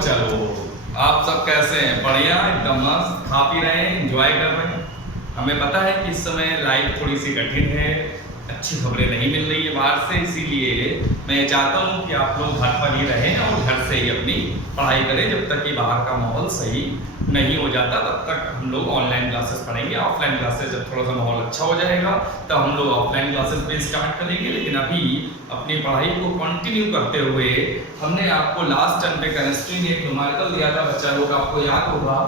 बच्चा लोग, आप सब कैसे हैं? बढ़िया, एकदम मस्त, खा पी रहे हैं, एंजॉय कर रहे हैं। हमें पता है कि इस समय लाइफ थोड़ी सी कठिन है, अच्छी खबरें नहीं मिल रही है बाहर से, इसीलिए मैं चाहता हूँ कि आप लोग घर पर ही रहें और घर से ही अपनी पढ़ाई करें। जब तक कि बाहर का माहौल सही नहीं हो जाता तब तक हम लोग ऑनलाइन क्लासेस पढ़ेंगे। ऑफलाइन क्लासेस जब थोड़ा सा माहौल अच्छा हो जाएगा तब हम लोग ऑफलाइन क्लासेस पे स्टार्ट करेंगे। लेकिन अभी अपनी पढ़ाई को कंटिन्यू करते हुए हमने आपको लास्ट टर्म पे केमिस्ट्री में एक न्यूमेरिकल दिया था बच्चा लोग, आपको याद होगा।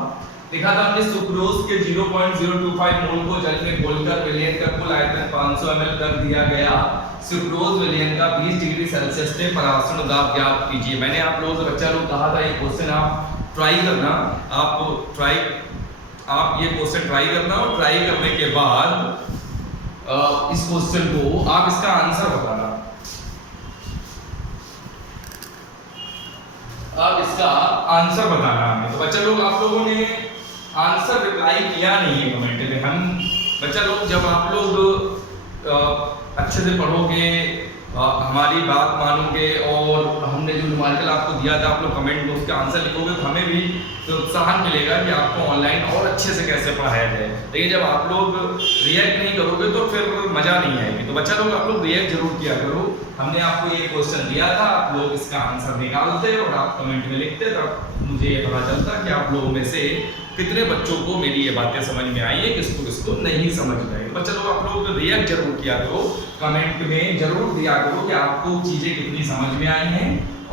देखा था हमने सुक्रोज के 0.025 मोल को जल में घोलकर विलयन का कुल आयतन 500 ml कर दिया गया। सुक्रोज विलयन का 20 डिग्री सेल्सियस पे परासरण दाब ज्ञात कीजिए। मैंने आप लोगों से बच्चा लोग कहा था ये क्वेश्चन आप ट्राई करना, आप ये क्वेश्चन ट्राई करना और ट्राई करने के बाद इस क्वेश्चन को आप इसका आंसर बताना। आप इसका आंसर बताना हमें। तो बच्चा लोग आप लोगों ने आंसर रिप्लाई किया नहीं है कमेंट में। हम बच्चा लोग जब आप लोग अच्छे से पढ़ोगे, हमारी बात मानोगे और हमने जो न्यूमेरिकल आपको दिया था आप लोग कमेंट में उसका आंसर लिखोगे तो हमें भी प्रोत्साहन मिलेगा कि आपको ऑनलाइन और अच्छे से कैसे पढ़ाया जाए। लेकिन जब आप लोग रिएक्ट नहीं करोगे तो फिर मज़ा नहीं आएगी। तो बच्चा लोग आप लोग रिएक्ट जरूर किया करो। हमने आपको ये क्वेश्चन दिया था, आप लोग इसका आंसर निकालते और आप कमेंट में लिखते, तब मुझे ये पता चलता कि आप लोगों में से कितने बच्चों को मेरी ये बातें समझ में आई है, किसको किसको नहीं समझ में आई। बच्चा लोग आप लोग रिएक्ट जरूर किया करो, कमेंट में जरूर दिया करो कि आपको चीज़ें कितनी समझ में आई हैं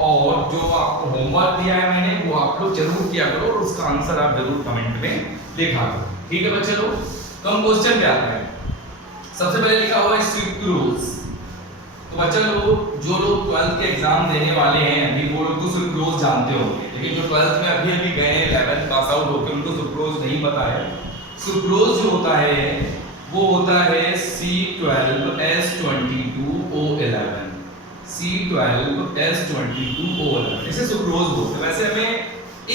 और जो आपको होमवर्क दिया है मैंने वो आप लोग जरूर किया करो और उसका आंसर आप जरूर कमेंट में लिखा करो। ठीक है बच्चे लोग, तो हम क्वेश्चन पे आते हैं। सबसे पहले लिखा हुआ है सुक्रोज। तो बच्चा लोग जो लोग 12th के एग्जाम देने वाले हैं अभी वो लोग तो सुक्रोज जानते होंगे, लेकिन जो 12th में अभी गए 11th पास आउट होकर उनको सुक्रोज नहीं पता है। सुक्रोज जो होता है वो होता है C12H22O11, C12H22O11, इसे सुक्रोज बोलते हैं। वैसे हमें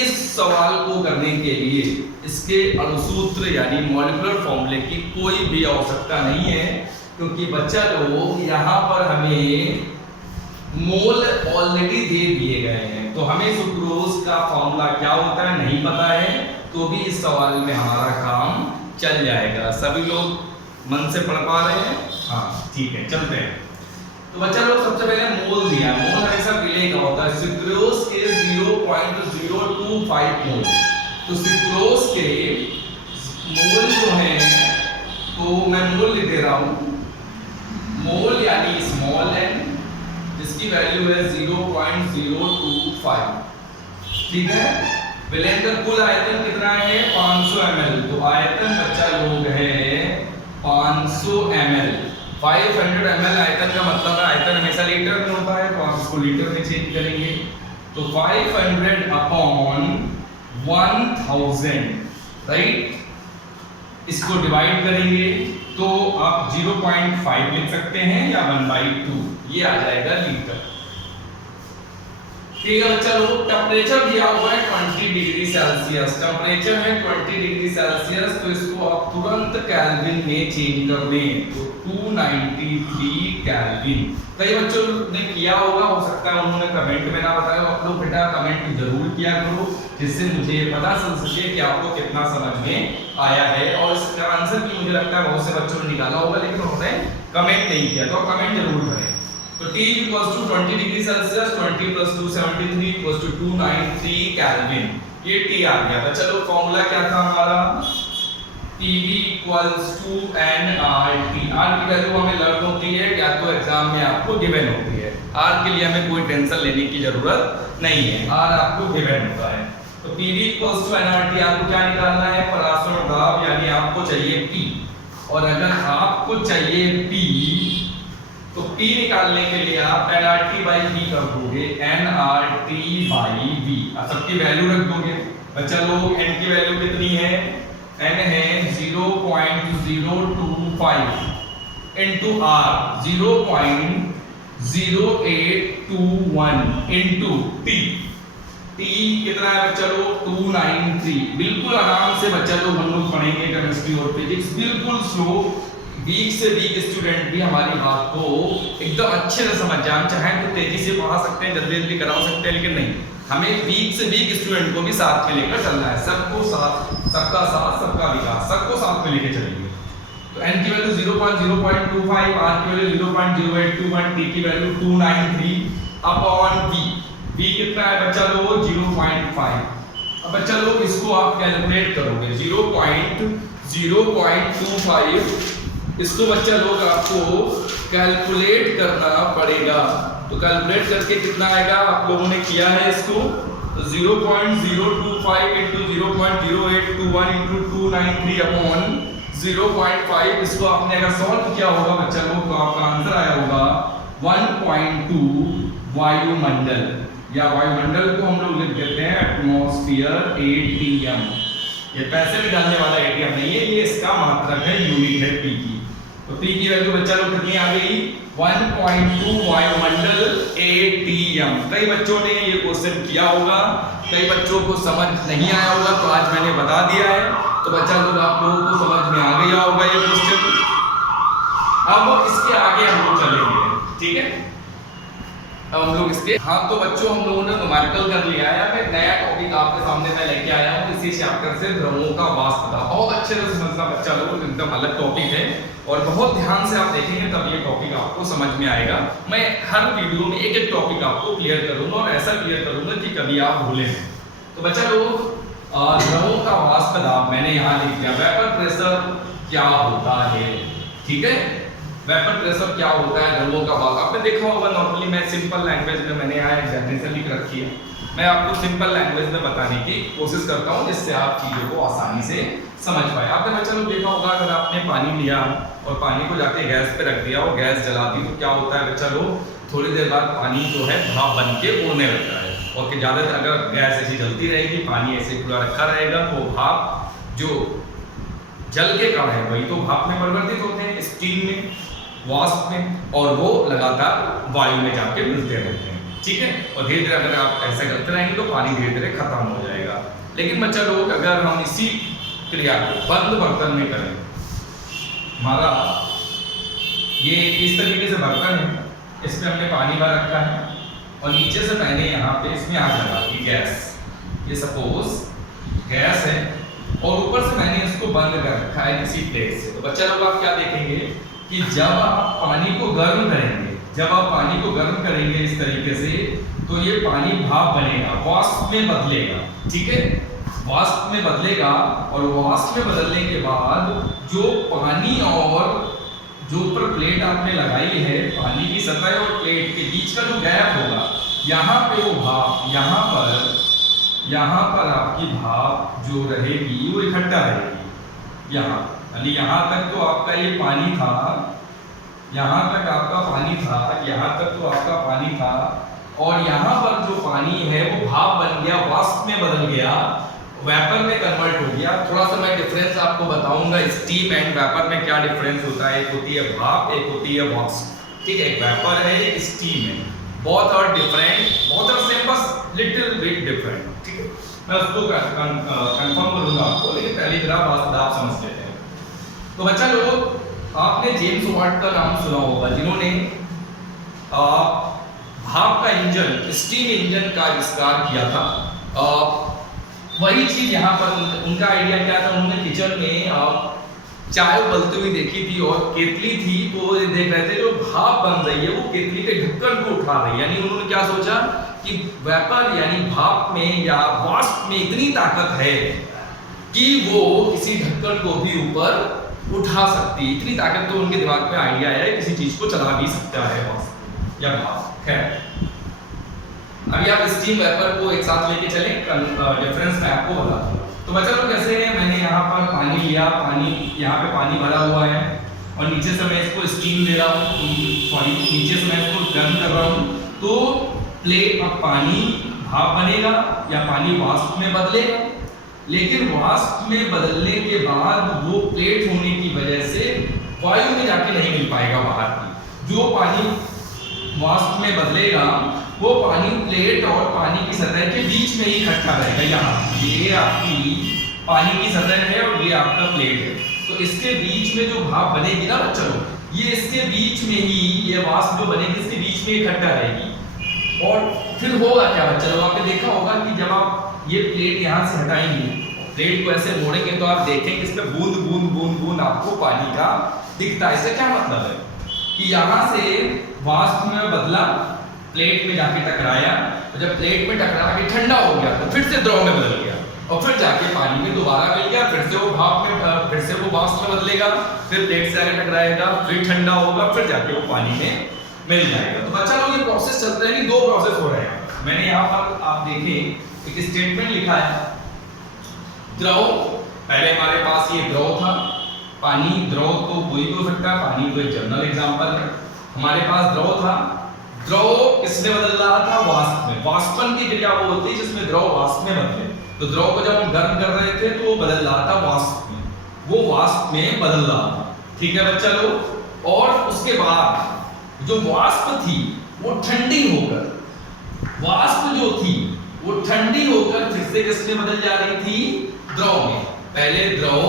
इस सवाल को करने के लिए इसके अणुसूत्र यानी मॉलिक्यूलर फॉर्मूले की कोई भी आवश्यकता नहीं है, क्योंकि बच्चा लोग यहाँ पर हमें मोल ऑलरेडी दे दिए गए हैं। तो हमें सुक्रोज का फॉर्मूला क्या होता है नहीं पता है, तो भी इस सवाल में हमारा काम चल जाएगा। सभी लोग मन से पढ़ पा रहे हैं? हाँ ठीक है, चलते हैं। तो बच्चा लोग सबसे पहले मोल दिया, मोल हमेशा विलय का होता है। सुक्रोज के 0.025 मोल, तो सुक्रोज के मोल जो है तो मैं मोल लिख दे रहा हूँ। मोल यानी स्मॉल n जिसकी वैल्यू है 0.025, ठीक है। विलयन का कुल आयतन कितना है 500 ml, तो आयतन बच्चा लोग है 500 ml। 500 ml आयतन का मतलब है आयतन हमेशा लीटर में होता है, तो आप इसको लीटर में चेंज करेंगे। तो 500 अपॉन 1000, राइट, इसको डिवाइड करेंगे तो आप 0.5 लिख सकते हैं या 1/2, ये आ जाएगा लीटर। ठीक है बच्चा लोग, टेम्परेचर दिया हुआ है 20 डिग्री सेल्सियस, टेम्परेचर है 20 डिग्री सेल्सियस, तो इसको आप तुरंत केल्विन में चेंज कर दें, तो 293 केल्विन। कई बच्चों ने किया होगा, हो सकता है उन्होंने कमेंट में ना बताया हो। आप लोग बेटा कमेंट जरूर किया करो, जिससे मुझे पता चल सके कि आपको कितना समझ में आया है। और इसका आंसर भी मुझे लगता है बहुत से बच्चों ने निकाला होगा, लेकिन उन्होंने कमेंट नहीं किया, तो कमेंट जरूर करें। तो T equals to 20 degree Celsius, 20 plus 273 equals to 293 kelvin, ये T आ गया। बच्चा लोग फॉर्मूला क्या था हमारा, PV equals to nRT। R की वैल्यू हमें लर्न होती है या तो एग्जाम में आपको गिवन होती है, R के लिए हमें कोई टेंशन लेने की जरूरत नहीं है, R आपको गिवन होता है। तो PV equals to nRT, आपको क्या निकालना है परासरण दाब, यानी आपको चाहिए P, और अगर आपको चाहिए P तो P निकालने के लिए आप nRT/V कर दोगे, nRT/V, सबकी वैल्यू रख दोगे। बच्चा लोग n की वैल्यू कितनी है, n है 0.025 into r 0.0821 into t, t कितना है बच्चा लोग 293। बिल्कुल आराम से बच्चा लोग हम लोग पढ़ेंगे केमिस्ट्री और फिजिक्स, बिल्कुल स्लो। वीक से वीक स्टूडेंट भी हमारी बात को एकदम अच्छे से समझ जाए। हम चाहें तो तेजी से पढ़ा सकते हैं, जल्दी जल्दी करा सकते हैं, लेकिन नहीं, हमें वीक से वीक स्टूडेंट को भी साथ में लेकर चलना है, सबको साथ, सबका साथ सबका विकास, सबको साथ में लेके चलेंगे। तो n की वैल्यू 0.0.25, r की वैल्यू 0.0821, t की वैल्यू 293 अपॉन v। v कितना है बच्चा लोग? 0.5। अब बच्चा लोग इसको आप कैलकुलेट करोगे 0.0.25, इसको बच्चा लोग आपको कैलकुलेट करना पड़ेगा। तो कैलकुलेट करके कितना आएगा? आप लोगों ने किया है इसको, तो 0.025 into 0.0821 into 293 अपॉन 0.5, इसको आपने अगर सॉल्व किया होगा बच्चा लोग तो आपका आंसर आया होगा 1.2 वायुमंडल, या वायुमंडल को हम लोग लिख देते हैं एटमॉस्फेयर ATM। ये पैसे में डालने वाला ATM नहीं है, ये इसका मात्रक है, यूनिट है P की। तो P की वैल्यू बच्चा लोग कितनी आ गई? 1.2 वायुमंडल ATM। कई बच्चों ने ये क्वेश्चन किया होगा, कई बच्चों को समझ नहीं आया होगा, तो आज मैंने बता दिया है। तो बच्चा लोग आप लोगों को समझ में आ गया होगा ये क्वेश्चन। अब इसके आगे हम लोग चलेंगे, ठीक है? अब हम लोग इसके तो बच्चों हम लोगों ने न्यूमेरिकल कर लिया है। अब एक नया टॉपिक आपके सामने मैं लेके आया हूँ इसी चैप्टर से, द्रवों का वाष्पता। बहुत अच्छे से समझना बच्चा लोग, एकदम अलग टॉपिक है और बहुत ध्यान से आप देखेंगे तब ये टॉपिक आपको समझ में आएगा। मैं हर वीडियो में एक एक टॉपिक आपको क्लियर करूंगा और ऐसा क्लियर करूंगा कि कभी आप भूलें। तो बच्चा लोग द्रवों का वाष्प दाब मैंने यहाँ लिख दिया, वेपर प्रेशर क्या होता है, ठीक है? वेपर प्रेशर क्या होता है, द्रवों का वाष्प। आपने देखा होगा नॉर्मली मैं सिंपल लैंग्वेज में मैंने यहाँ एग्जामिनेशन लिख रखी है, मैं आपको सिंपल लैंग्वेज में बताने की कोशिश करता हूँ जिससे आप चीज़ों को आसानी से समझ पाए। आपने बच्चा लोग देखा होगा, अगर आपने पानी लिया और पानी को जाके गैस पे रख दिया और गैस जला दी तो क्या होता है बच्चा लोग? थोड़ी देर बाद पानी जो है भाप बन के उड़ने लगता है। और कि ज़्यादातर अगर गैस ऐसी जलती रहेगी, पानी ऐसे खुला रखा रहेगा, तो भाप जो जल के कण है वही तो भाप में परिवर्तित होते हैं, स्टीम में, वाष्प में, और वो लगातार वायु में जाके मिलते रहते हैं, ठीक है? और धीरे धीरे अगर आप ऐसा करते रहेंगे तो पानी धीरे धीरे खत्म हो जाएगा। लेकिन बच्चा लोग अगर हम इसी क्रिया को बंद बर्तन में करें, हमारा ये इस तरीके से बर्तन है, इसमें हमने पानी भर रखा है और नीचे से मैंने यहाँ पे इसमें आग लगा दी, गैस, ये सपोज गैस है, और ऊपर से मैंने इसको बंद कर रखा है किसी प्लेट से। तो बच्चा लोग आप क्या देखेंगे कि जब आप पानी को गर्म करेंगे, जब आप पानी को गर्म करेंगे इस तरीके से, तो ये पानी भाप बनेगा, वाष्प में बदलेगा, ठीक है? वाष्प में बदलेगा और वाष्प में बदलने के बाद जो पानी और जो ऊपर प्लेट आपने लगाई है, पानी की सतह और प्लेट के बीच का जो गैप होगा, यहाँ पे वो भाप, यहाँ पर आपकी भाप जो रहेगी वो इकट्ठा रहेगी। यहाँ यानी यहाँ तक तो आपका ये पानी था, यहाँ तक आपका पानी था, यहाँ तक तो आपका पानी था, और यहाँ पर जो पानी है वो भाप बन गया, वाष्प में बदल गया, वेपर में कन्वर्ट हो गया। थोड़ा सा मैं डिफरेंस आपको बताऊंगा, स्टीम एंड वेपर में क्या डिफरेंस होता है। एक होती है भाप, एक होती है वाष्प, ठीक है? एक वेपर है, एक स्टीम है, बहुत और डिफरेंट, बहुत और सेम, बस लिटिल बिट डिफरेंट, ठीक है? मैं उसको कंफर्म करूंगा आपको, लेकिन पहली तरह बात आप समझ लेते हैं। तो बच्चा लोग आपने जेम्स वाट का नाम सुना होगा, जिन्होंने भाप का इंजन, स्टीम इंजन का आविष्कार किया था। वही चीज यहाँ पर उनका आइडिया क्या था, उन्होंने किचन में चाय उबलती हुई देखी थी और केतली थी, तो वो देख रहे थे जो भाप बन रही है वो केतली के ढक्कन को उठा रही है। यानी उन्होंने क्या सोचा कि वेपर यानी भाप में या वाष्प में इतनी ताकत है कि वो किसी ढक्कन को भी ऊपर उठा सकती, इतनी ताकत तो उनके दिमाग में आइडिया है, किसी चीज को चला भी सकता है वाष्प या भाप। खैर, अभी आप स्टीम वेपर को एक साथ लेके चलें, डिफरेंस मैं आपको बता दूंगा। तो बच्चा लोग कैसे है, मैंने यहाँ पर पानी लिया, पानी यहाँ पे पानी भरा हुआ है और नीचे से मैं इसको स्टीम दे रहा हूँ, सॉरी नीचे से मैं इसको गर्म कर रहा हूँ, तो प्लेट अब पानी भाप बनेगा या पानी वाष्प में बदलेगा। लेकिन वाष्प में बदलने के बाद वो प्लेट होने की वजह से वायु में जाके नहीं मिल पाएगा बाहर की। जो पानी वाष्प में बदलेगा वो पानी प्लेट और पानी की सतह के बीच में ही इकट्ठा रहेगा। यहाँ ये आपकी पानी की सतह है और ये आपका प्लेट है, तो इसके बीच में जो भाप बनेगी ना बच्चों, ये इसके बीच में ही, ये वाष्प जो बनेगी इसके बीच में इकट्ठा रहेगी और फिर होगा क्या बच्चा लोग, आपने देखा होगा कि जब आप ये प्लेट यहाँ से हटाएंगे, प्लेट को ऐसे मोड़ेंगे तो आप देखेंगे इसमें बूंद बूंद बूंद बूंद आपको पानी का दिखता है। इसका क्या मतलब है कि यहाँ से वाष्प में बदला, प्लेट में जाके टकराया, और जब प्लेट में टकरा के ठंडा हो गया तो फिर से द्रव में बदल गया, और फिर जाके पानी में दोबारा मिल गया, फिर से वो भाप में, फिर से वो वाष्प में बदलेगा, फिर प्लेट से आगे टकराएगा, फिर ठंडा होगा, फिर जाके वो पानी में मिल जाएगा। तो बच्चा लोग ये प्रोसेस चलते हैं कि दो प्रोसेस हो रहे हैं। मैंने यहाँ पर आप देखें एक स्टेटमेंट लिखा है, द्रव, पहले हमारे पास ये द्रव था, पानी, द्रव तो कोई भी हो सकता है, पानी तो एक जनरल एग्जांपल है। हमारे पास द्रव था, द्रव किसमें बदल रहा था, वाष्प में। वाष्पन की क्रिया वो होती है जिसमें द्रव वाष्प में बदले। तो द्रव को जब हम गर्म कर रहे थे तो वो बदल रहा था वाष्प में, वो वाष्प में बदल रहा था, ठीक है बच्चा लोग। और उसके बाद जो वाष्प थी वो ठंडी होकर, वाष्प जो थी वो ठंडी होकर फिर से किसमें बदल जा रही थी, द्रव में। पहले द्रव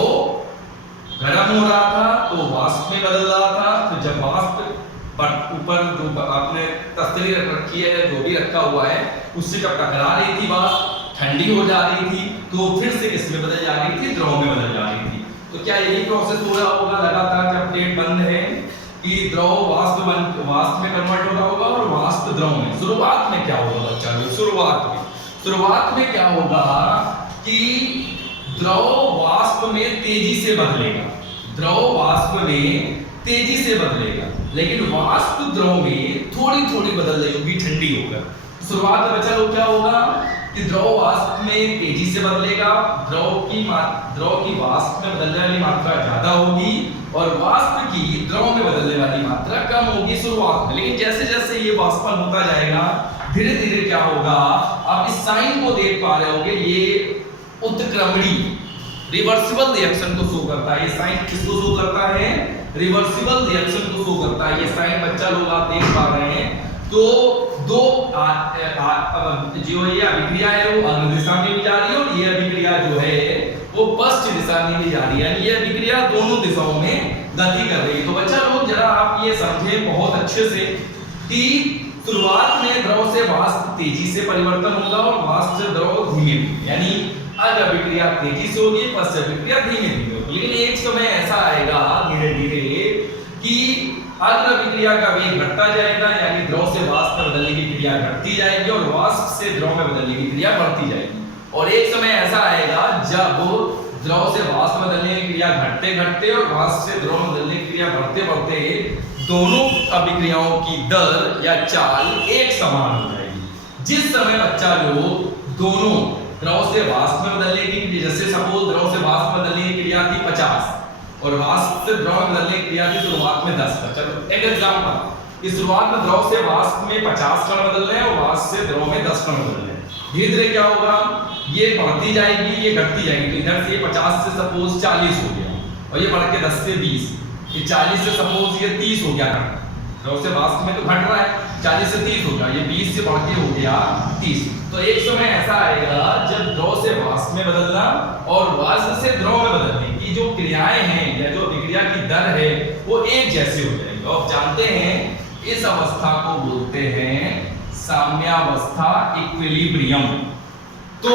गर्म हो रहा था तो वाष्प में बदल रहा था, तो जब वाष्प पर ऊपर जो आपने तस्तरी रखी है, जो भी रखा हुआ है, उससे जब टकरा रही थी वाष्प, ठंडी हो जा रही थी, तो फिर से किसमें बदल जा रही थी, द्रव में बदल जा रही थी। तो क्या यही प्रोसेस हो रहा होगा लगातार जब प्लेट बंद है कि द्रव वाष्प में कन्वर्ट हो रहा होगा और वाष्प द्रव में। शुरुआत में क्या होगा बच्चा लोग, शुरुआत में क्या होगा कि द्रव वाष्प में तेजी से बदलेगा, द्रव वाष्प में तेजी से बदलेगा, लेकिन वाष्प द्रव में थोड़ी थोड़ी बदल रही होगी ठंडी होकर। शुरुआत में बच्चा लोग क्या होगा कि द्रव वाष्प में तेजी से बदलेगा, द्रव की वाष्प में बदलने वाली मात्रा ज्यादा होगी और वाष्प की द्रव में बदलने वाली मात्रा कम होगी शुरुआत में। लेकिन जैसे जैसे ये वाष्पन होता जाएगा, धीरे धीरे क्या होगा, आप इस साइन को देख पा रहे होंगे, ये उत्क्रमणी रिवर्सिबल रिएक्शन को शो करता है। ये साइन किसको शो करता है, रिवर्सिबल रिएक्शन को शो करता है। ये साइन बच्चा लोग आप देख पा रहे हैं। तो दो जो ये अभिक्रिया है वो अग्र दिशा में भी जा रही है और ये अभिक्रिया जो है वो पश्चिम दिशा में भी जा रही है, यानी ये अभिक्रिया दोनों दिशाओं में गति कर रही है। तो बच्चा लोग जरा आप ये समझे बहुत अच्छे से कि शुरुआत में द्रव से वाष्प तेजी से परिवर्तन होगा और वाष्प से द्रव धीमे धीमे, यानी अग्र अभिक्रिया तेजी से होगी, पश्च अभिक्रिया धीमे धीमे होगी। लेकिन एक समय ऐसा आएगा धीरे धीरे कि अग्र अभिक्रिया का वेग घटता जाएगा, यानी द्रव से वाष्प में बदलने की क्रिया घटती जाएगी और वाष्प से द्रव में बदलने की क्रिया बढ़ती जाएगी। और एक समय ऐसा आएगा जब द्रव से वाष्प में बदलने की क्रिया घटते घटते और वाष्प से द्रव में बदलने की क्रिया बढ़ते बढ़ते दोनों अभिक्रियाओं की दर या चाल एक समान हो जाएगी। जिस समय बच्चा लोग दोनों द्रव से वाष्प में बदलने की, जैसे सपोज द्रव से वाष्प में बदलने की क्रिया थी 50 और वाष्प से द्रव में बदलने की क्रिया थी शुरुआत में 10 तक। चलो एक एग्जांपल, इस शुरुआत में द्रव से वाष्प में 50 कण बदल रहे हैं और वाष्प से द्रव में 10 कण बदल रहे हैं। धीरे धीरे क्या होगा, ये बढ़ती जाएगी, ये घटती जाएगी। तो इधर से ये 50 से सपोज 40 हो गया और ये बढ़ के 10 से 20, ये 40 से सपोज ये 30 हो गया। द्रव से वाष्प में तो घट रहा है, 40 से 30 होगा, ये 20 से बढ़ के हो गया 30। तो एक समय ऐसा आएगा जब द्रव से वाष्प में बदलना और वाष्प से द्रव में बदलने की जो क्रियाएं हैं या जो अभिक्रिया की दर है वो एक जैसी हो जाएगी। आप जानते हैं इस अवस्था को बोलते हैं साम्यावस्था, इक्विलिब्रियम। तो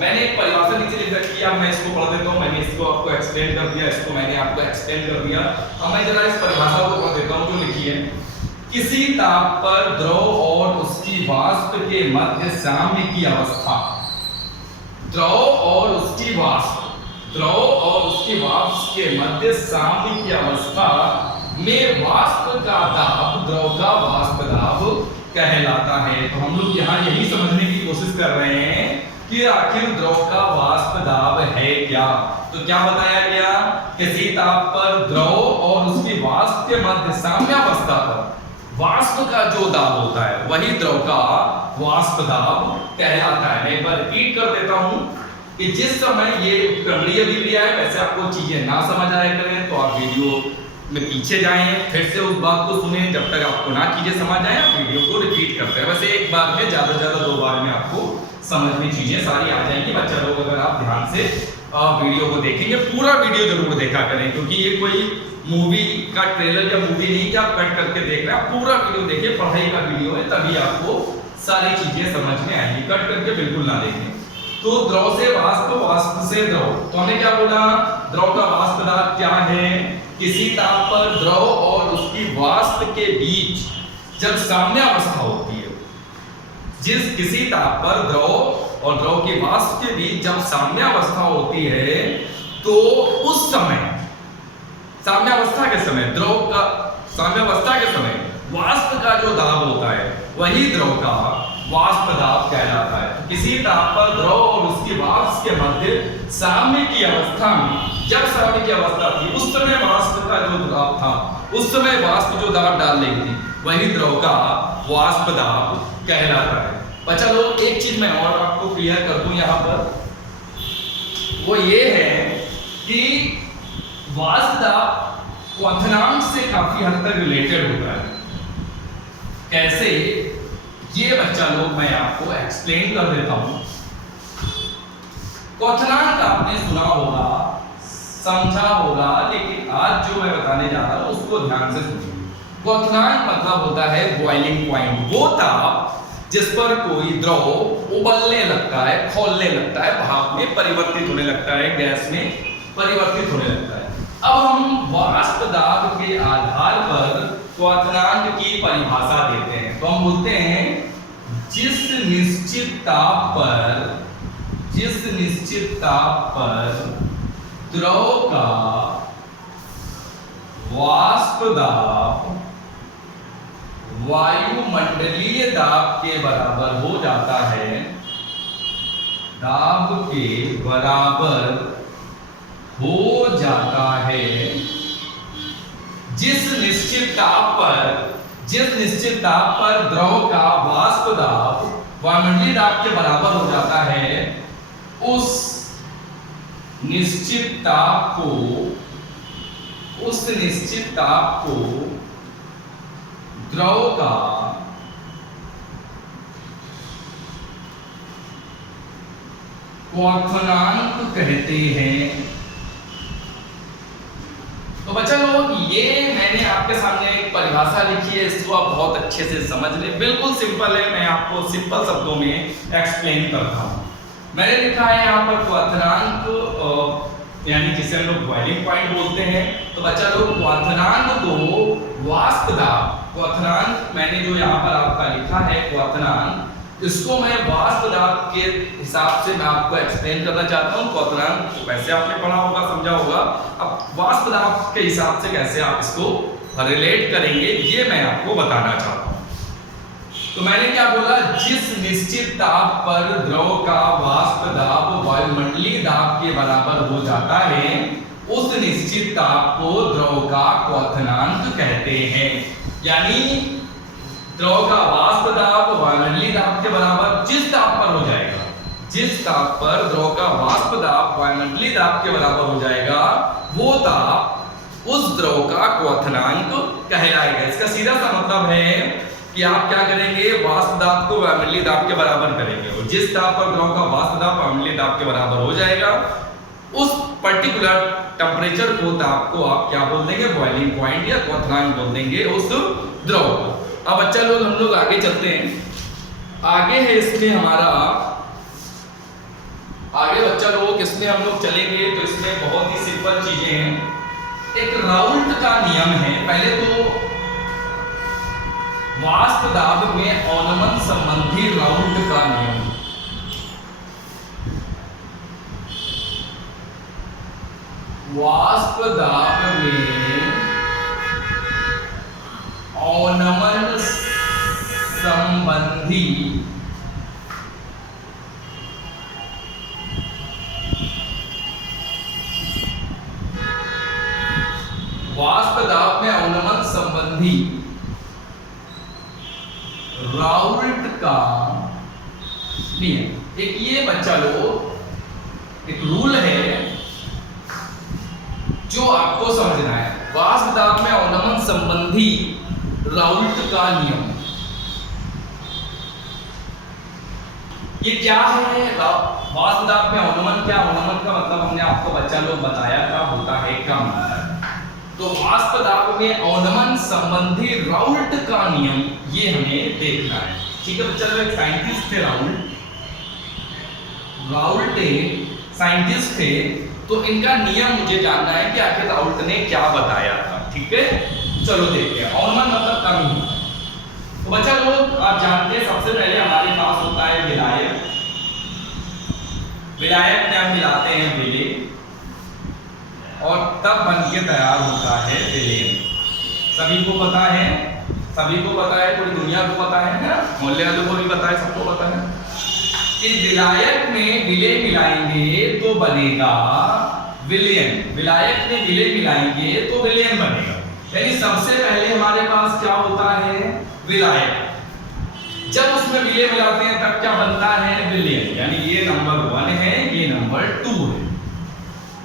मैंने एक परिभाषा नीचे लिख रखी है, मैं इसको पढ़ देता हूं। मैंने इसको आपको एक्सप्लेन कर दिया, इसको मैंने आपको एक्सप्लेन कर दिया। अब मैं जरा इस परिभाषा को पढ़ देता हूं जो लिखी है। किसी ताप पर द्रव और उसकी वाष्प के मध्य साम्य की अवस्था, द्रव और उसकी वाष्प के मध्य साम्य की अवस्था में वाष्प का दाब द्रव का वाष्प दाब कहलाता है। तो हम लोग यहाँ यही समझने की कोशिश कर रहे हैं कि आखिर द्रव का वाष्प दाब है क्या। तो क्या बताया गया, किसी ताप पर द्रव और उसकी वाष्प के मध्य साम्यावस्था पर वाष्प का जो दाब होता है वही द्रव का वाष्प दाब कहलाता है। मैं एक बार रिपीट कर देता हूं कि जिस समय ये उत्क्रमणीय अभिक्रिया है, वैसे आपको चीजें ना समझ आया करें तो आप वीडियो में पीछे जाएं, फिर से उस बात को सुनें। जब तक आपको ना चीजें समझ आए आप वीडियो को रिपीट करते हैं। वैसे एक बार में ज्यादा से ज्यादा 2 बार में आपको समझ में चीजें सारी आ जाएंगी। बच्चा लोग अगर आप ध्यान से वीडियो को देखेंगे, पूरा वीडियो जरूर देखा करें, क्योंकि ये कोई मूवी का ट्रेलर या मूवी नहीं कि आप कट करके देख रहे हैं। आप पूरा वीडियो देखिए, पढ़ाई का वीडियो है, तभी आपको सारी चीजें समझ में आएंगी, कट करके बिल्कुल ना देखें। तो द्रव से वाष्प, वाष्प से द्रव, तो हमने क्या बोला, द्रव का वाष्प पदार्थ क्या है, किसी ताप पर द्रव और उसकी वाष्प के बीच जब साम्यावस्था होती है, जिस किसी ताप पर द्रव और द्रव की वाष्प के बीच जब साम्यावस्था होती है, तो उस समय साम्यावस्था के समय द्रव का, साम्यावस्था के समय वाष्प का जो दाब होता है वही द्रव का वाष्प दाब कहलाता है। किसी ताप पर द्रव और उसकी वाष्प के मध्य साम्य की अवस्था में, जब साम्य की अवस्था थी उस समय वाष्प का जो दाब था, उस समय वाष्प जो दाब डाल रही थी वही द्रव का वाष्प दाब कहलाता है। बच्चा लोग एक चीज मैं और आपको क्लियर कर दूं यहाँ पर, वो ये है कि वाष्प दाब क्वथनांक से काफी हद तक रिलेटेड होता है। कैसे, ये बच्चा लोग मैं आपको एक्सप्लेन कर देता हूं। क्वथनांक आपने सुना होगा, समझा होगा, लेकिन आज जो मैं बताने जा रहा हूं उसको ध्यान से सुनिए। क्वथनांक मतलब होता है बॉइलिंग पॉइंट, वो ताप जिस पर कोई द्रव उबलने लगता है, खौलने लगता है, भाप में परिवर्तित होने लगता है, गैस में परिवर्तित होने लगता है। अब हम वाष्प दाब के आधार पर क्वथनांक की परिभाषा देते हैं, तो हम बोलते हैं जिस निश्चित ताप पर द्रव का वाष्प दाब वायुमंडलीय दाब के बराबर हो जाता है, दाब के बराबर हो जाता है, जिस निश्चित ताप पर द्रव का वाष्प दाब वायुमंडलीय दाब के बराबर हो जाता है, उस निश्चित ताप को द्रव का क्वथनांक कहते हैं। तो बच्चा लोग, ये मैंने आपके सामने एक परिभाषा लिखी है, इसको आप बहुत अच्छे से समझ लें। बिल्कुल सिंपल है, मैं आपको सिंपल शब्दों में एक्सप्लेन करता हूं। मैंने लिखा है यहाँ पर क्वथनांक, यानी जिसे हम लोग बॉइलिंग पॉइंट बोलते हैं। तो बच्चा लोग, क्वथनांक को वाष्प दाब, क्वथनांक मैंने जो यहाँ पर आपका लिखा है क्वथनांक, इसको मैं वाष्प दाब के हिसाब से मैं आपको एक्सप्लेन करना चाहता हूँ। क्वथनांक वैसे आपने पढ़ा होगा, समझा होगा, अब वाष्प दाब के हिसाब से कैसे आप इसको रिलेट करेंगे ये मैं आपको बताना चाहता हूँ। तो मैंने क्या बोला, जिस निश्चित ताप पर द्रव का वाष्प दाब वायुमंडलीय दाब के बराबर हो जाता है, उस निश्चित ताप को द्रव का क्वथनांक कहते हैं। यानी द्रव का वाष्प दाब वायुमंडलीय दाब के बराबर जिस ताप पर हो जाएगा, जिस ताप पर द्रव का वाष्प दाब वायुमंडलीय दाब के बराबर हो जाएगा, वो ताप उस द्रव का क्वथनांक कहलाएगा। इसका सीधा सा मतलब है कि आप क्या करेंगे, वाष्प दाब को वायुमंडलीय दाब के बराबर करेंगे, और जिस ताप पर द्रव का वाष्प दाब वायुमंडलीय दाब के बराबर हो जाएगा, उस पर्टिकुलर टेम्परेचर को, ताप को आप क्या बोल देंगे, बॉइलिंग पॉइंट या क्वथनांक बोल देंगे उस द्रव को। अब बच्चा लोग, हम लोग आगे चलते हैं। आगे है इसमें हमारा, आगे बच्चा लोग इसमें हम लोग चलेंगे तो इसमें बहुत ही सिंपल चीजें हैं। एक राउल्ट का नियम है। पहले तो वाष्प दाब में अवनमन संबंधी राउल्ट का नियम, वाष्प दाब में अवनमन संबंधी वाष्प दाब में अवनमन संबंधी राउल्ट का नियम। एक ये बच्चा लोग एक रूल है जो आपको समझना है। वाष्प दाब में अवनमन संबंधी राउल्ट का नियम, ये क्या है? वाष्प दाब में अवनमन क्या? अवनमन का मतलब हमने आपको बच्चा लोग बताया था, होता है कम। तो वाष्प दाब में अवनमन संबंधी राउल्ट का नियम ये हमें देखना है। ठीक है बच्चा, एक साइंटिस्ट थे राउल्ट साइंटिस्ट थे, तो इनका नियम मुझे जानना है कि आखिर राउल्ट ने क्या बताया था। ठीक है, चलो देखते हैं। ऑनमन मतलब कमी। तो बच्चा लोग आप जानते हैं सबसे पहले हमारे पास होता है विलायक। विलायक में हम मिलाते हैं विलेय और तब बनके तैयार होता है विलेय। सभी को पता है, सभी को पता है, पूरी दुनिया को पता है ना, मोहल्ले वालों को भी पता है, सबको पता है कि विलायक में विलेय मिलाएंगे तो बनेगा विलयन। विलायक में विलेय मिलाएंगे तो विलयन बनेगा। यानी सबसे पहले हमारे पास क्या होता है विलायक, जब उसमें विलेय मिलाते हैं तब क्या बनता है विलयन। यानी ये नंबर 1 है, ये नंबर 2 है।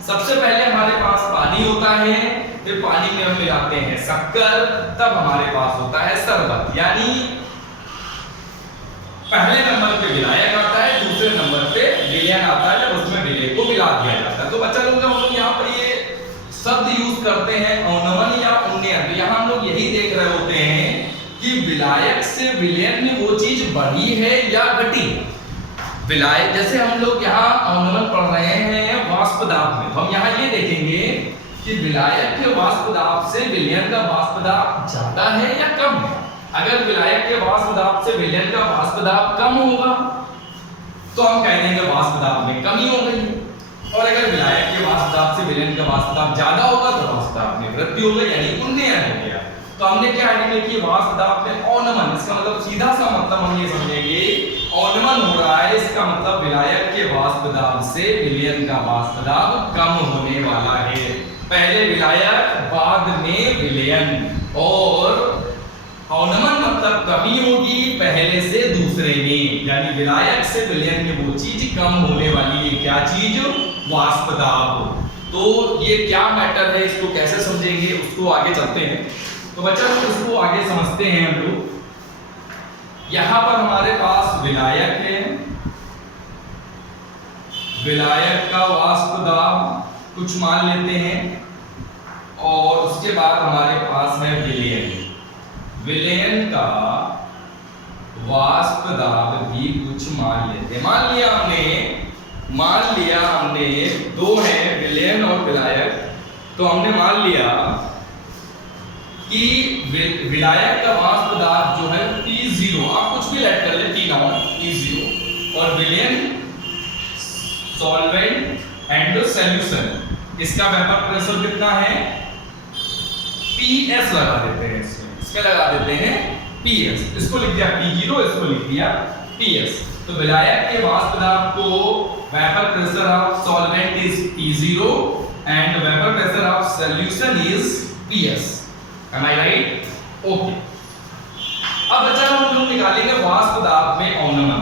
सबसे पहले हमारे पास पानी होता है, फिर पानी में हम मिलाते हैं शक्कर, तब हमारे पास होता है शरबत। यानी पहले नंबर पे विलायक आता है, दूसरे नंबर पे विलयन आता है, जब उसमें विलेय को मिला दिया जाता है। तो बच्चा लोग जब हम लोग यहाँ पर ये शब्द यूज करते हैं औनमन या उन्नयन, तो यहाँ हम लोग यही देख रहे होते हैं कि विलायक से विलयन में वो चीज बढ़ी है या घटी। विलायक जैसे हम लोग यहाँ औनमन पढ़ रहे हैं वाष्प दाब में, तो हम यहाँ ये देखेंगे कि विलायक के वाष्प दाब से विलयन का वाष्प दाब ज्यादा है या कम है। अगर विलायक के वाष्प दाब से विलयन का वाष्प दाब कम होगा तो हम कह देंगे वाष्प दाब में कमी हो गई, और अगर विलायक के वाष्प दाब से विलयन का वाष्प दाब ज्यादा होगा तो वाष्प दाब में वृद्धि हो गई, यानी उन्नयन हो गया। तो हमने क्या आइडिया किया वाष्प दाब में औनमन, इसका मतलब सीधा सा मतलब हम ये समझेंगे औनमन हो रहा है, इसका मतलब विलायक के वाष्प दाब से विलयन का वाष्प दाब कम होने वाला है। पहले विलायक बाद में विलयन, और औनमन मतलब कमी होगी पहले से दूसरे में, यानी विलायक से विलयन में वो चीज कम होने वाली है। क्या चीज? वाष्प दाब। तो ये क्या मैटर है, इसको कैसे समझेंगे उसको आगे चलते हैं। तो बच्चा लोग इसको आगे समझते हैं हम लोग। यहां पर हमारे पास विलायक है, विलायक का वाष्प दाब कुछ मान लेते हैं, और उसके बाद हमारे पास है विलयन। विलयन का वाष्प दाब भी कुछ मान लेते हैं। मान लिया हमने दो है विलयन और विलायक, तो हमने मान लिया कि विलायक का वाष्प दाब जो है P0, आप कुछ भी लेट कर ले, P नाउन P0, और विलयन सॉल्वेंट एंड सॉल्यूशन, इसका वेपर प्रेशर कितना है PS लगा देते हैं, इसमें लगा देते हैं PS, इसको लिख दिया P0, इसको लिख दिया PS। तो विलायक के वाष्प दाब को vapour pressure of solvent is P0 and vapour pressure of solution is PS। Am I right? Okay. अब बच्चा हम लोग निकालेंगे वाष्प दाब में औनमन।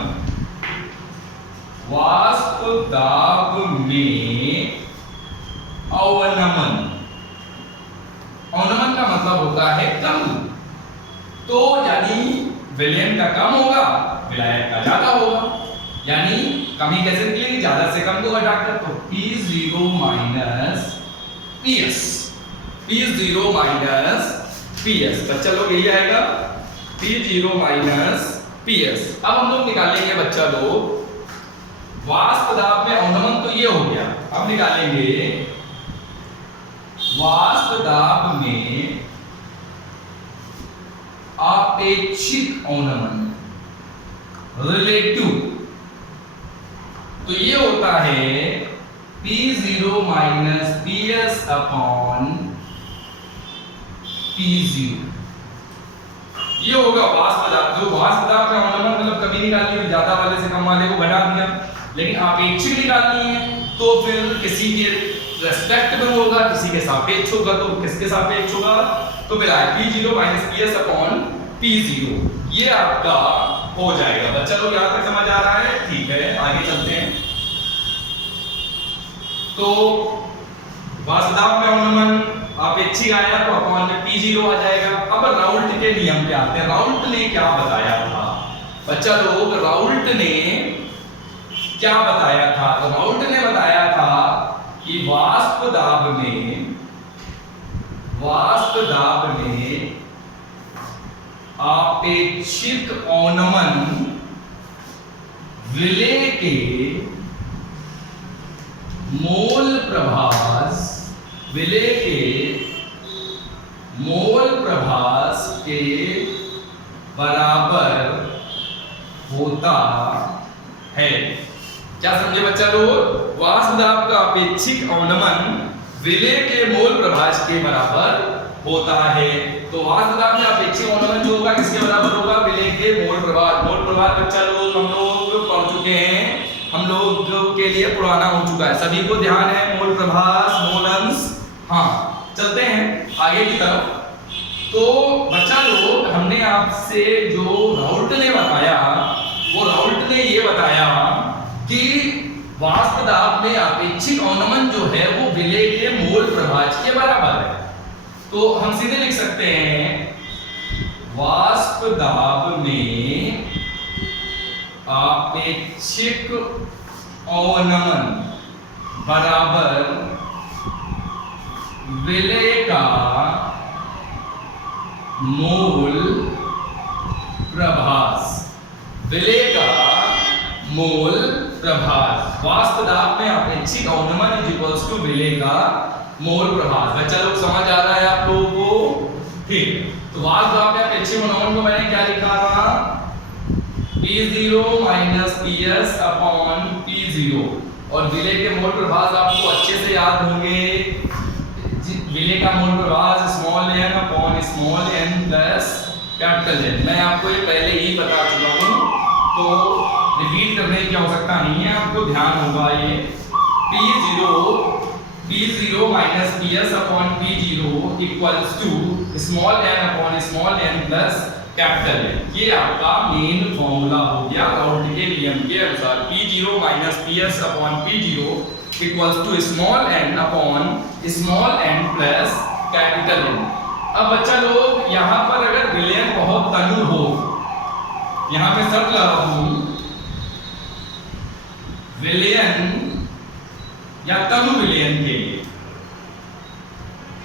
वाष्प दाब में अवनमन, औनमन का मतलब होता है कमी। तो यानी विलयन का कम होगा, विलायक का ज्यादा होगा। यानी कमी कैसे निकलेगी? ज्यादा से कम को घटाकर, तो P0 minus PS, P0 minus PS। बच्चा लोग यही आएगा P0 माइनस PS। अब हम लोग निकालेंगे बच्चा लोग वाष्प दाब में औनमन, तो ये हो गया। अब निकालेंगे वाष्प दाब में आपेक्षिक औनमन, रिलेटिव। तो ये होता है P0 minus PS upon P0। ये होगा वाष्प दाब। जो वाष्प दाब में औनमन मतलब कमी निकालनी है, ज्यादा वाले से कम वाले को घटा दिया, लेकिन आपेक्षिक निकालनी है तो फिर किसी के रेस्पेक्ट में होगा, किसी के सापेक्ष होगा। तो किसके सापेक्ष होगा? तो विलायक P0 minus PS upon P0, ये आपका हो जाएगा। बच्चा लोग यहां तक समझ आ रहा है? ठीक है, आगे चलते हैं। तो वाष्प दाब में औनमन आपेक्षिक आया तो अपॉन में P0 आ जाएगा। अब राउल्ट के नियम पे आते हैं। राउल्ट ने क्या बताया था बच्चा लोग? राउल्ट ने क्या बताया था? तो राउल्ट ने बताया था कि वाष्प दाब में आपेक्षिक अवनमन विलेय के मोल प्रभास, विलेय के मोल प्रभास के बराबर होता है। क्या समझे बच्चा लोग? वाष्प दाब का अपेक्षिक अवनमन विलेय के मोल प्रभास के बराबर होता है। तो वाष्प दाब में अपेक्षिक अवनमन जो होगा किसके बराबर होगा? विलेय के मोल प्रभास। मोल प्रभास बच्चा लोग हम लोग पढ़ चुके हैं, हम लोग के लिए पुराना हो चुका है, सभी को ध्यान है। मोल प्रभास, मोल अंश। हाँ, चलते हैं आगे की तरफ। तो बच्चा लोग हमने आपसे जो राउल्ट ने बताया, वो राउल्ट ने ये बताया कि वाष्प दाब में अपेक्षिक अवनमन जो है वो विलेय के मोल प्रभास के बराबर है। तो हम सीधे लिख सकते हैं वाष्प दाब में आपेक्षिक अवनमन बराबर विलेय का मोल प्रभास, विलेय का मोल प्रभास। वाष्प दाब में अपेक्षिक अवनमन इज इक्वल्स टू विलेय का मोल प्रभास। बच्चा लोग समझ आ रहा है आप लोगों को? ठीक। तो वाष्प दाब में अपेक्षिक अवनमन को मैंने क्या लिखा था? P0 minus PS upon P0। और विलेय के मोल प्रभास आपको अच्छे से याद होंगे। विलेय का मोल प्रभास small n upon small n plus capital N। मैं आपको ये पहले ही बता चुका हूँ, तो रिपीट करने की आवश्यकता नहीं है, आपको ध्यान होगा ये। P0 minus PS upon P0 equals to small n upon small n plus capital N। ये आपका मेन फॉर्मूला हो गया राउल्ट के नियम के अनुसार। P0 minus PS upon P0 equals to small n upon small n plus capital N। अब बच्चा लोग यहाँ पर अगर विलयन बहुत तनु हो, यहाँ पे शर्त लगा दूं, विलयन या तनु विलयन के लिए,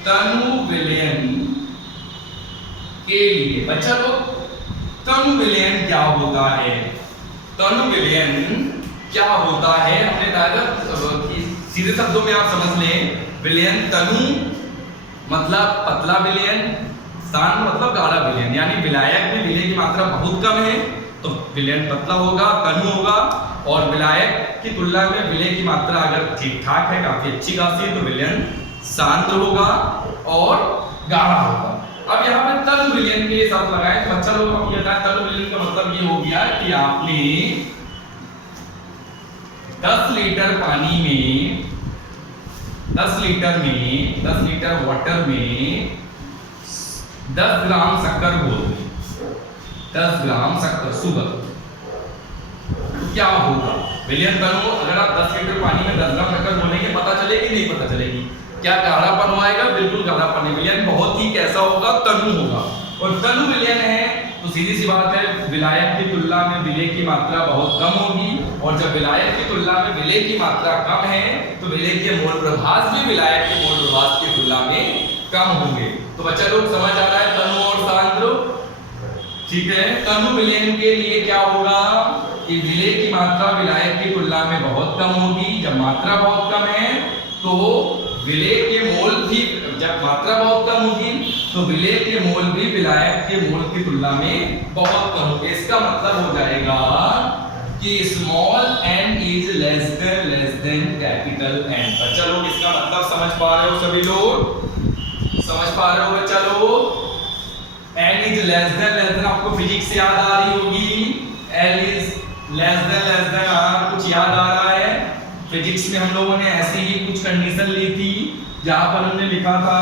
तनु विलयन के लिए बच्चा लोग तनु विलयन क्या होता है? तनु विलयन क्या होता है हमने डायरेक्ट सीधे शब्दों में आप समझ लें। विलयन तनु मतलब पतला विलयन, शांत मतलब गाढ़ा विलयन। यानी विलायक में विलेय की मात्रा बहुत कम है तो विलयन पतला होगा, तनु होगा। और विलायक की तुलना में विलेय की मात्रा अगर ठीक ठाक है, काफी अच्छी खासी है, तो विलयन शांत होगा और गाढ़ा होगा। अब यहाँ पे तनु विलयन के लिए शर्त लगाए तो बच्चा लोग आपको बताया तनु विलयन का मतलब ये हो गया कि आपने 10 लीटर पानी में 10 लीटर वाटर में 10 ग्राम शक्कर घोल दी, 10 ग्राम शक्कर शुगर, तो क्या होगा? विलयन तनु अगर आप 10 लीटर पानी में 10 ग्राम शक्कर घोलेंगे, पता चलेगी नहीं पता चलेगी? क्या गाढ़ापन आएगा? बिल्कुल गाढ़ापन है। विलयन बहुत ही कैसा होगा? तनु होगा। और तनु विलयन है तो सीधी सी बात है, विलायक की तुलना में विलेय की मात्रा बहुत कम होगी। और जब विलायक की तुलना में विलेय की मात्रा कम है तो विलेय के मोल प्रभास भी विलायक के मोल प्रभास की तुलना में कम होंगे। तो बच्चा लोग समझ आ रहा है तनु और सांद्र? ठीक है। तनु विलयन के लिए क्या होगा कि विलेय की मात्रा विलायक की तुलना में बहुत कम होगी। जब मात्रा बहुत कम है तो विलेय के मोल भी, जब मात्रा बहुत कम होगी तो विलेय के मोल भी विलायक के मोल की तुलना में बहुत कम होंगे। इसका मतलब हो जाएगा कि small n is less than capital N। बच्चा लोग इसका मतलब समझ पा रहे हो? सभी लोग समझ पा रहे हो बच्चा लोग? n इज लेस देन आपको फिजिक्स से याद आ रही होगी। l is less then r कुछ याद आ रहा है? फिजिक्स में हम लोगों ने ऐसी ही कुछ कंडीशन ली थी जहां पर हमने लिखा था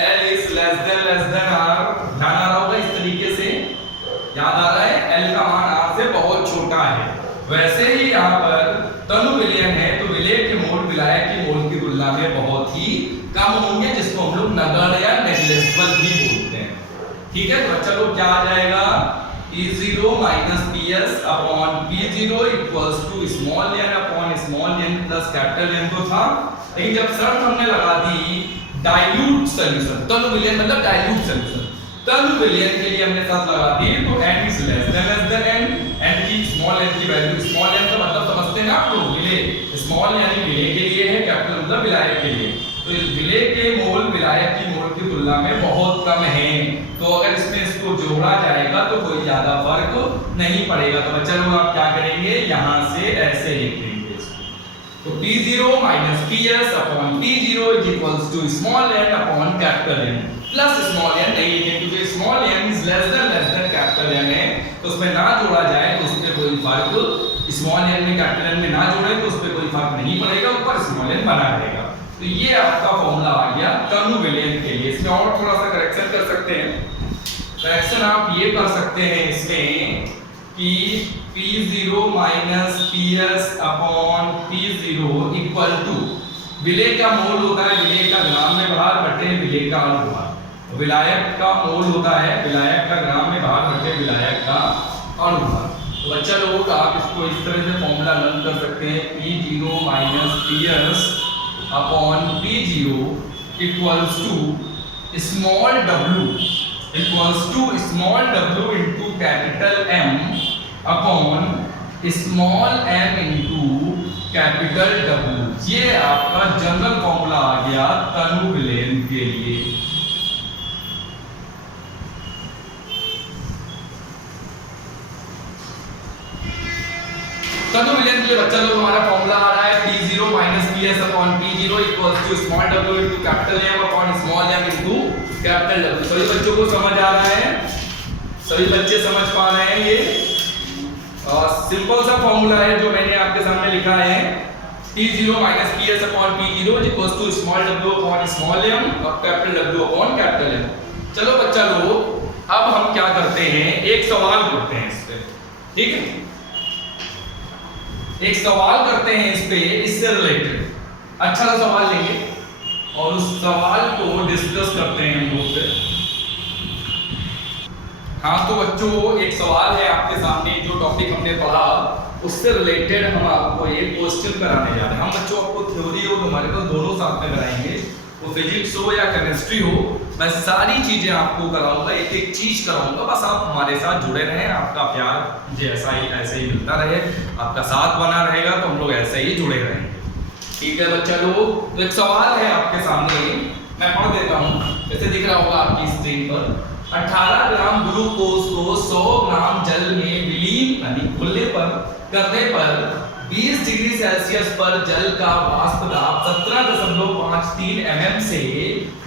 L is less then r। ध्यान आ रहा होगा? इस तरीके से याद आ रहा है? L का मान r से बहुत छोटा है। वैसे ही यहाँ पर तनु विलयन है तो विलेय के मोल विलायक के मोल की तुलना में बहुत ही कम होंगे, जिसको हम लोग नगण्य या नेग्लिजिबल भी बोलते हैं। ठीक है। तो बच्चा लोग क्या आ जाएगा? E0 minus PS upon P0 equals to small n upon small n plus capital N तो था, लेकिन जब शर्त हमने लगा दी डाइल्यूट सॉल्यूशन, तनु विलयन मतलब डाइल्यूट सॉल्यूशन, तनु विलयन के लिए हमने साथ लगा दी, तो n is less then n, n की स्मॉल n की वैल्यू, स्मॉल n का मतलब समझते हैं ना आप लोग, विलय स्मॉल यानी विलय के लिए है, कैपिटल मतलब विलायक के लिए। तो इस विलय के मोल विलायक की मोल की तुलना में बहुत कम है, तो अगर इसमें इसको जोड़ा जाएगा तो कोई ज्यादा फर्क नहीं पड़ेगा। तो बच्चा लोग आप क्या करेंगे, यहाँ से ऐसे लिख देंगे इसको, तो P0 minus PS upon P0 is equals to small n upon capital N plus small n नहीं लिखेंगे क्योंकि small n is less than capital N है, तो उसमें ना जोड़ा जाए तो उसमें कोई फर्क, स्मॉल n में कैपिटल N में ना जोड़े तो उसमें कोई फर्क नहीं पड़ेगा, ऊपर स्मॉल n बना रहेगा। तो ये आपका फॉर्मूला आ गया तनु विलयन के लिए। इसमें और थोड़ा सा करेक्शन कर सकते हैं, करेक्शन आप ये कर सकते हैं इसमें कि P0 minus PS upon P0 equal to विलय का मोल होता है विलय का ग्राम में भार बटे विलय का अनुभार, विलायक का मोल होता है विलायक का ग्राम में भार बटे विलायक का अनुभार। तो बच्चा लोग आप इसको इस तरह से फॉर्मूला लर्न कर सकते हैं, P0 minus PS upon P0 equals to small w equals to small w into capital M upon small m into capital W। ये आपका जनरल फॉर्मूला आ गया तनु विलयन के लिए। तनु विलयन के लिए बच्चा लोग हमारा फॉर्मूला आ रहा है P0 minus PS upon P0 equals to small w into capital M upon small m into capital W। सभी बच्चों को समझ आ रहा है, सभी बच्चे समझ पा रहे हैं। ये सिंपल सा फॉर्मूला है जो मैंने आपके सामने लिखा है, P0 minus PS upon P0 equals to small w upon small m और capital W upon capital M। चलो बच्चा लोग अब हम क्या करते हैं, एक सवाल करते हैं इस पे, ठीक है, एक सवाल करते हैं इस पे, इससे रिलेटेड अच्छा सा सवाल लेंगे और उस सवाल को डिस्कस करते हैं हम लोग से। हाँ तो बच्चों एक सवाल है आपके सामने, जो टॉपिक हमने पढ़ा उससे रिलेटेड हम आपको एक क्वेश्चन कराने जा रहे हैं। हम बच्चों आपको थ्योरी और न्यूमेरिकल दोनों साथ में कराएंगे, वो फिजिक्स हो या केमिस्ट्री हो, मैं सारी चीजें आपको कराऊंगा, एक एक चीज कराऊंगा, बस आप हमारे साथ जुड़े रहें, आपका प्यार मुझे ऐसे ही मिलता रहे, आपका साथ बना रहेगा तो हम लोग ऐसे ही जुड़े रहेंगे। ठीक है बच्चा लोग, तो एक सवाल है आपके सामने, मैं पढ़ देता हूँ, जैसे दिख रहा होगा आपकी स्क्रीन पर। 18 ग्राम ग्लूकोज को 100 ग्राम जल में विलीन यानी घुलने पर करने पर 20 डिग्री सेल्सियस पर जल का वाष्प दाब 17.53 mm से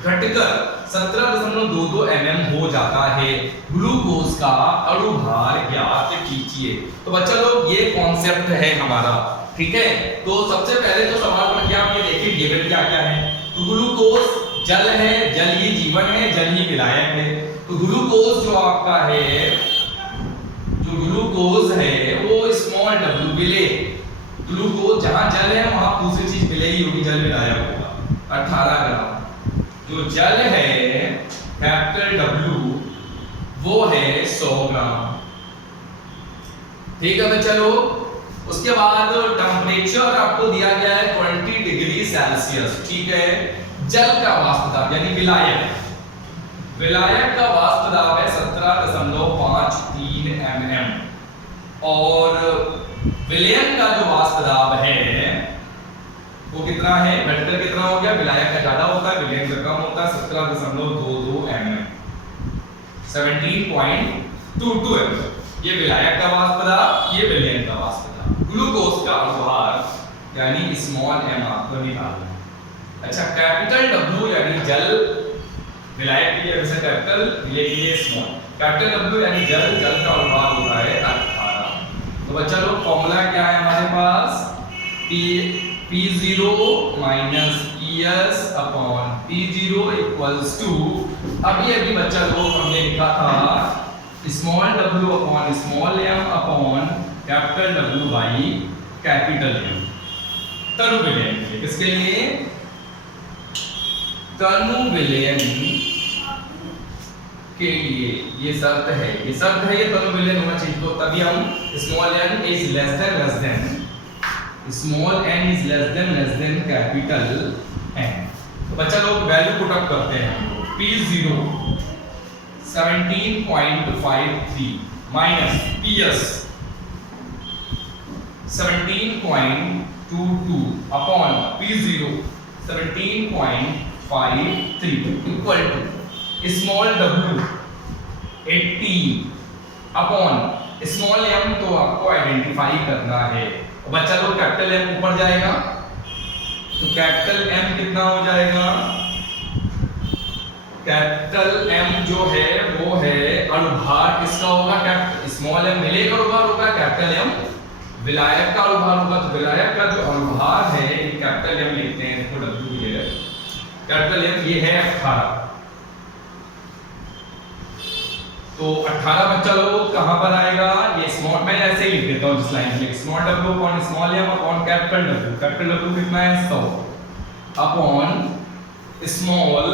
घटकर 17.22 mm हो जाता है। ग्लूकोज का अणुभार ज्ञात कीजिए। तो बच्चा लोग ये कॉन्सेप्ट है हमारा, ठीक है। तो सबसे पहले तो सवाल पर क्या आप ये देखिए गिवन क्या क्या है। तो ग्लूकोज जल है, जल ही जीवन है, जल ही विलायक है। तो ग्लूकोज जो आपका है, जो ग्लूकोज है वो स्मॉल w विलेय, ग्लूकोज जहां जल है वहां दूसरी चीज विलेय ही होगी, जल विलायक होगा। 18 ग्राम जो जल है कैपिटल W वो है 100 ग्राम, ठीक है बच्चा लोग। उसके बाद टेम्परेचर आपको दिया गया है 20 डिग्री सेल्सियस, ठीक है। जल का वाष्प दाब यानी विलायक, विलायक का वाष्प दाब है 17.53 mm और विलयन का जो वाष्प दाब है वो कितना है, घटकर कितना हो गया, विलायक का ज्यादा होता है विलयन का कम होता है, 17.22 mm 17.22 mm। ये विलायक का वाष्प दाब, ये विलयन का वाष्प दाब। ग्लूकोज का अणुभार यानी स्मॉल m आपको निकालना है। अच्छा, कैपिटल W यानी जल, विलायक के लिए हमेशा कैपिटल, विलय के लिए स्मॉल। कैपिटल W यानी जल, जल का अणुभार होता है 18। तो बच्चा लोग फॉर्मूला क्या है हमारे पास, P0 minus PS upon P0 equals to, अभी बच्चा लोग हमने लिखा था small w upon small m upon capital W by capital M। तनु विलयन के लिए, किसके लिए, तनु विलयन के लिए ये शर्त है, ये शर्त है, ये तनु विलयन होना चाहिए। तो तभी हम small n is less then small n is less than capital N। तो बच्चा लोग वैल्यू पुट अप करते हैं हम लोग। P0 17.53 minus PS 17.22 upon P0 17.53 equal to small w 18 upon small m तो आपको आइडेंटिफाई करना है। बच्चा लोग कैपिटल M ऊपर जाएगा तो कैपिटल M कितना हो जाएगा, कैपिटल M जो है वो है अनुभार किसका होगा, कैपिटल स्मॉल m मिलेगा अनुभार होगा, कैपिटल M विलायक का अनुभार होगा। तो विलायक का जो अनुभार है कैपिटल M लिखते हैं, इसको W की जगह कैपिटल M ये है 18। तो 18 बच्चा लोग कहां पर आएगा, ये स्मॉल मैं ऐसे ही लिख देता हूं जिस लाइन में, small w upon small m upon capital W। Capital W कितना है 100 upon small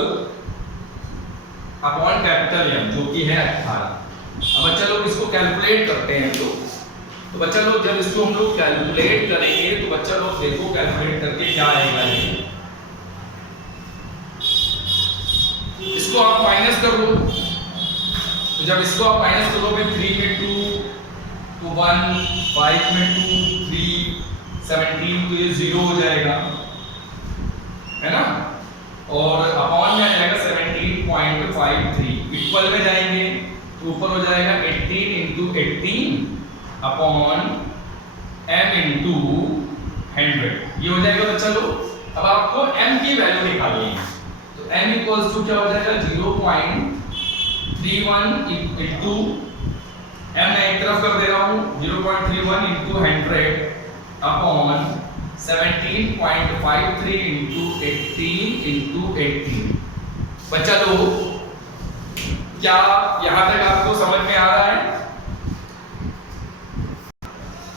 upon capital M जो कि है 18। अब बच्चा लोग इसको कैलकुलेट करते हैं तो बच्चा लोग जब इसको हम लोग कैलकुलेट करेंगे तो बच्चा लोग देखो कैलकुलेट करके क्या आएगा, इसको आप माइनस कर दो। तो जब इसको आप माइनस करोगे 3 में 2 तो 1, 5 में 2 3, 17 तो ये 0 हो जाएगा, है ना। और अपॉन में आ जाएगा 17.53 इक्वल में जाएंगे तो ऊपर हो जाएगा 18 into 18 अपॉन m into 100 ये हो जाएगा बच्चा लोग। अब आपको m की वैल्यू निकालनी है तो m इक्वल्स टू क्या हो जाएगा 0.31 into m मैं एक तरफ कर दे रहा हूं 0.31 into 100 अपॉन 17.53 into 18 into 18। बच्चा लोग क्या यहां तक आपको समझ में आ रहा है?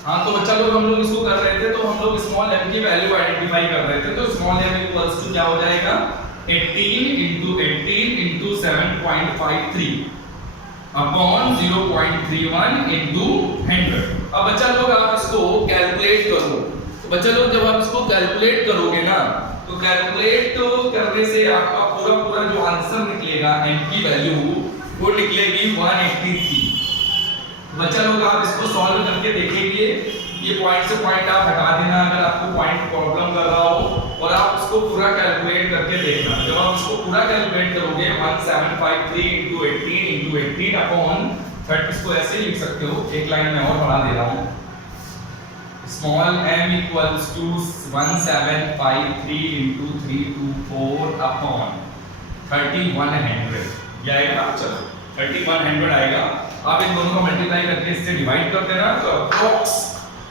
हाँ, तो बच्चा लोग हम लोग इसको कर रहे थे तो हम लोग स्मॉल m की वैल्यू आइडेंटिफाई कर रहे थे। तो स्मॉल m इक्वल्स टू क्या हो जाएगा 18 into 18 into 7.53 अपॉन 0.31 into 100। अब बच्चा लोग आप इसको कैलकुलेट करो तो बच्चा लोग जब आप इसको कैलकुलेट करोगे ना तो कैलकुलेट करने से आपका पूरा जो आंसर निकलेगा m की वैल्यू वो निकलेगी 183। बच्चा लोग आप इसको सॉल्व करके देखेंगे, ये पॉइंट से पॉइंट आप हटा देना अगर आपको पॉइंट प्रॉब्लम कर रहा हो और आप इसको पूरा कैलकुलेट करके देखना। जब आप इसको पूरा कैलकुलेट करोगे 1753 into 18 into 18 अपॉन 30 इसको ऐसे लिख सकते हो, एक लाइन में और बढ़ा दे रहा हूं small m equals to 1753 into 324 upon 3100 ये आएगा। चलो 3100 आएगा। आप इन दोनों को मल्टीप्लाई करके इससे डिवाइड कर देना तो अप्रॉक्स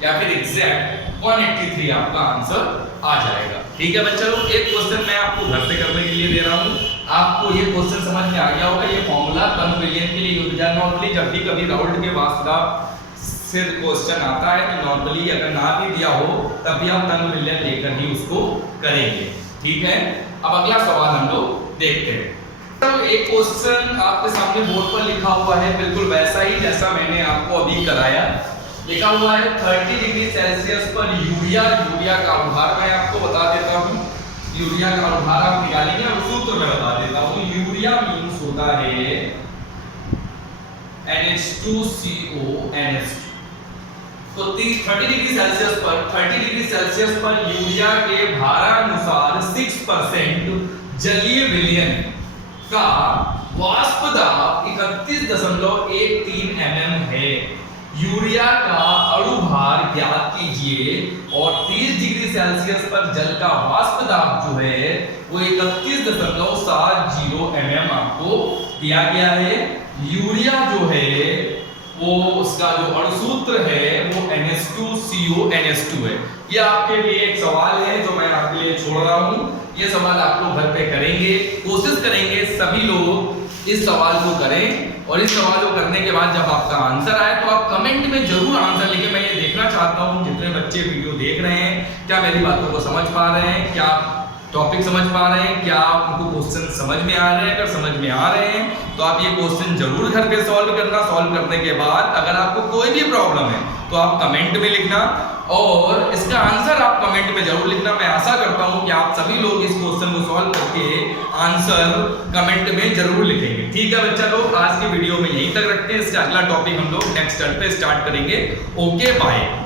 या फिर एग्जैक्ट 183 आपका आंसर आ जाएगा। ठीक है बच्चा लोग, एक क्वेश्चन मैं आपको घर से करने के लिए दे रहा हूं, आपको ये क्वेश्चन समझ में आ गया होगा। ये फॉर्मूला टर्म विलियन के लिए यूज होता है। नॉर्मली जब भी कभी राउंड के वास्ता से क्वेश्चन आता है तो नॉर्मली अगर ना भी दिया हो तब भी आप टर्म विलियन लेकर ही उसको करेंगे। ठीक है, अब अगला सवाल हम लोग देखते हैं। एक क्वेश्चन आपके सामने बोर्ड पर लिखा हुआ है बिल्कुल वैसा ही जैसा मैंने आपको अभी कराया। लिखा हुआ है 30 डिग्री सेल्सियस पर यूरिया का अनुभार मैं आपको बता देता हूं। यूरिया का अनुभार आप निकालेंगे और सूत्र में बता देता हूं। यूरिया मींस होता है NH2CO NH2। तो 30 डिग्री सेल्सियस पर यूरिया के भारानुसार 6% जलीय विलयन का वाष्प दाब 31.13 mm है। यूरिया का अणुभार ज्ञात कीजिए और 30 डिग्री सेल्सियस पर जल का वाष्प दाब जो है वो 31.70 mm आपको दिया गया है। यूरिया जो है वो उसका जो अणुसूत्र है वो NH2CO NH2 है। ये आपके लिए एक सवाल है जो मैं आपके लिए छोड़ रहा हूं। ये सवाल आप लोग घर पे करेंगे, कोशिश करेंगे सभी लोग इस सवाल को करें और इस सवाल को करने के बाद जब आपका आंसर आए तो आप कमेंट में जरूर आंसर लिखें। मैं ये देखना चाहता हूं जितने बच्चे वीडियो देख रहे हैं क्या मेरी बातों को समझ पा रहे हैं, क्या टॉपिक समझ पा रहे हैं, क्या उनको क्वेश्चन समझ में आ रहे हैं। अगर समझ में आ रहे हैं तो आप ये क्वेश्चन जरूर घर पे सॉल्व करना। सॉल्व करने के बाद अगर आपको कोई भी प्रॉब्लम है तो आप कमेंट में लिखना और इसका आंसर आप कमेंट में जरूर लिखना। मैं आशा करता हूं कि आप सभी लोग इस क्वेश्चन को सॉल्व करके आंसर कमेंट में जरूर लिखेंगे। ठीक है बच्चा लोग, आज की वीडियो में यहीं तक रखते हैं। इससे अगला टॉपिक हम लोग नेक्स्ट टर्न पे स्टार्ट करेंगे। Okay bye.